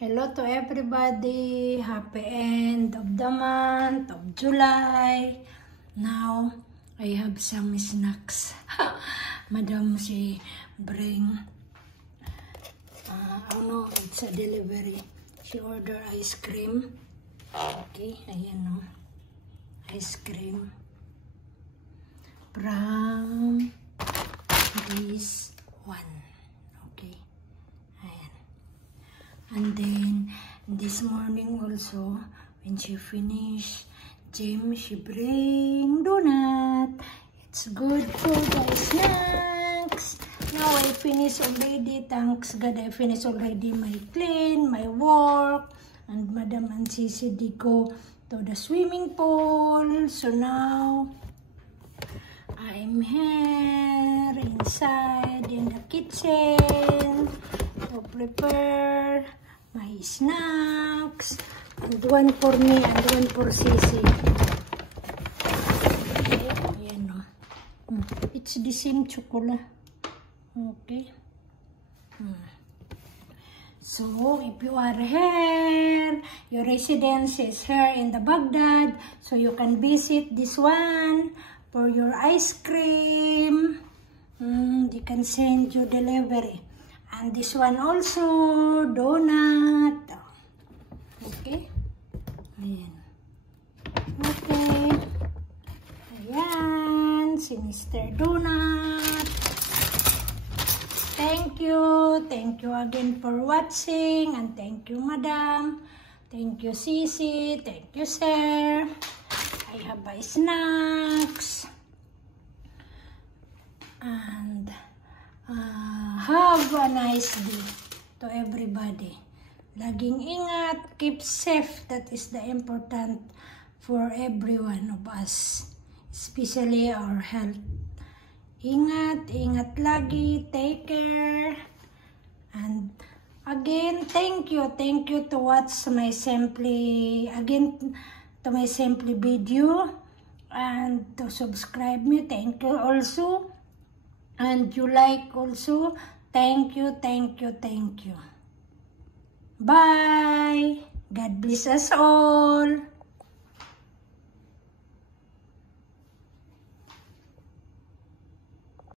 Hello to everybody. Happy end of the month of July. Now, I have some snacks. Madam, she bring, it's a delivery. She order ice cream. Okay, ayan o. Ice cream. From this one. Okay. Ayan. And then, this morning also, when she finish gym, she bring donut. It's good for the snacks. Now I finish already. Thanks God, I finish already my clean, my work. And Madam and Sisi di go to the swimming pool. So now, I'm here inside in the kitchen to prepare my snacks, and one for me and one for Sisi. Okay, ayan o. It's the same chocolate. Okay. So, if you are here, your residence is here in the Baghdad, so you can visit this one for your ice cream. They can send you delivery. And this one also, donut. Okay? Ayan. Okay. Ayan, si Mr. Donut. Thank you. Thank you again for watching. And thank you, Madam. Thank you, Sisi. Thank you, Sir. I have my snacks. And have a nice day to everybody. Laging ingat, keep safe. That is the important for every one of us, especially our health. Ingat, ingat lagi. Take care. And again, thank you to watch my simply video and to subscribe me. Thank you also. And you like also. Thank you. Bye. God bless us all.